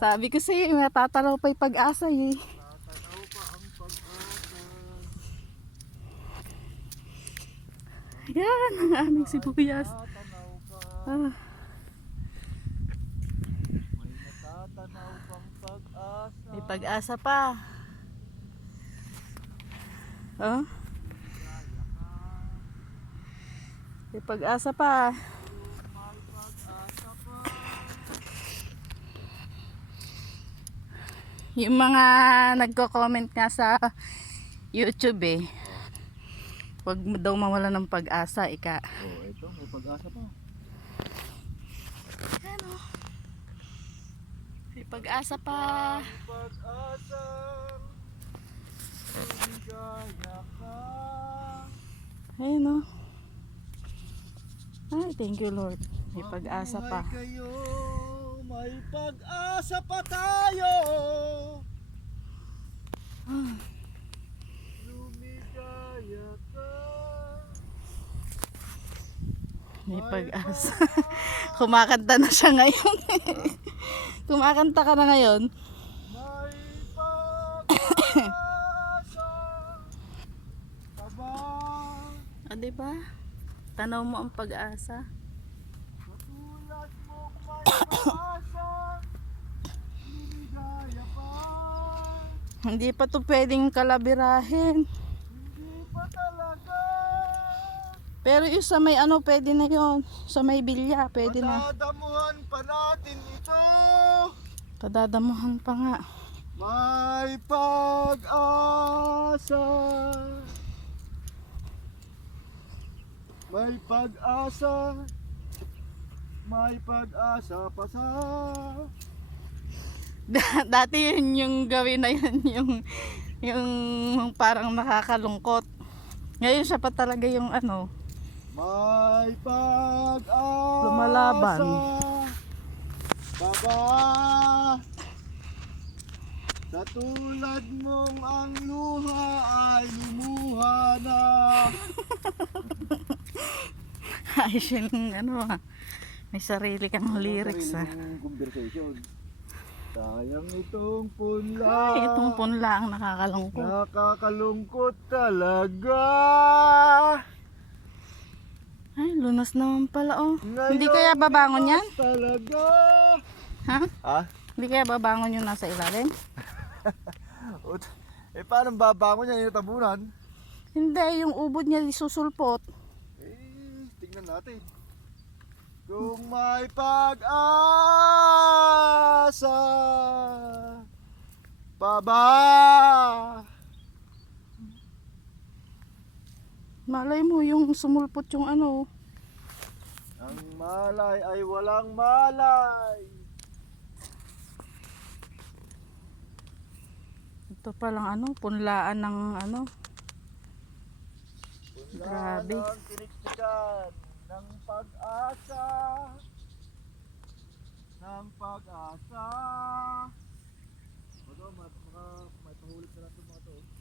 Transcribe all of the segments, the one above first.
Sabi ko sa'yo, matatanaw pa yung pag-asa eh. Tatanaw pa ang pag-asa. Yan, ang aming sibuyas. Tatanaw pa. Ah, May natatanaw pang pag-asa. may pag-asa pa. Oh, may pag-asa pa. May pag-asa pa. Yung mga nagko-comment nga sa YouTube eh. Huwag mo daw mawala ng pag-asa, ika. Oh, ito, may pag-asa pa. Ano? May pag-asa pa. Ang pag-asa. Ligaya ka. Ayun no. Ay, thank you Lord. May pag-asa pa. Mabuhay kayo, may pag-asa pa tayo. Lumigaya ka. May pag-asa. Kumakanta na siya ngayon. Kumakanta ka na ngayon. May pag-asa. Taba. O, diba? Tanaw mo ang pag-asa. Katulad mong may pag-asa. Lumigaya pa. Hindi pa to pwedeng kalabirahin. Hindi pa talaga. Pero yung sa may ano, pwede na yon. Sa may bilya, pwede na. Padadamuhan pa natin ito. Padadamuhan pa nga. May pag-asa. May pag-asa. May pag-asa pa sa. Dati yun yung gawin na yun, yung parang nakakalungkot. Ngayon siya pa talaga yung ano, May pag-asa. lumalaban. Baba. Sa tulad mong ang luha ay lumuha na. Ayos yung ano ah. May sarili kang lyrics ah. Conversation. Sayang itong punla. Ay, itong punla ang nakakalungkot. Nakakalungkot talaga. Ay, lunas naman pala oh. Ngayon Hindi kaya babangon yan? lunas talaga. Ha? Ah? Hindi kaya babangon yung nasa ilalim? Paano babangon niya yung tabunan? Hindi, yung ubod niya susulpot. Tingnan natin. Kung may pag-asa pa ba? Malay mo yung sumulpot yung ano. Ang malay ay walang malay. Ito palang ano, punlaan ng ano. Grabe. Wala nang tiniktikan ng pag-asa. Ng pag-asa. Ito, may pahulit na lang ito mga ito.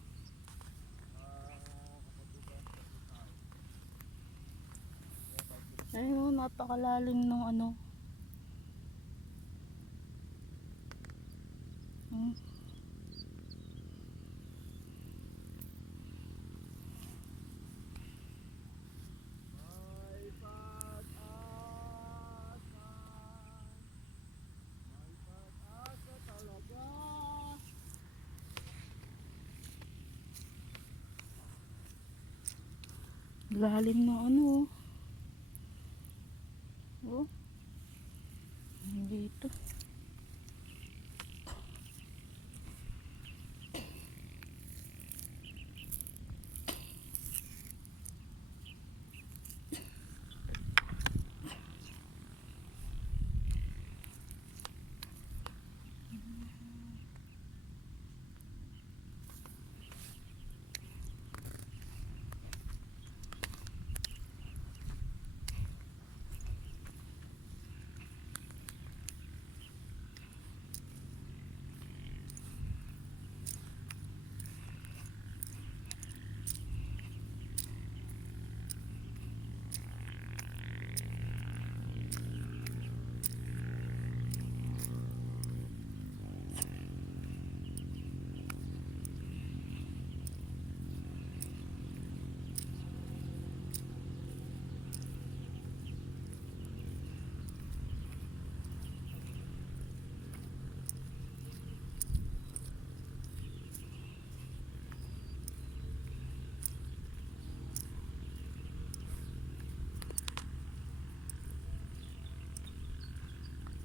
Ayun, napakalalim ng ano. May pag-asa. May pag-asa talaga. Lalim ng ano. Oh. Dito.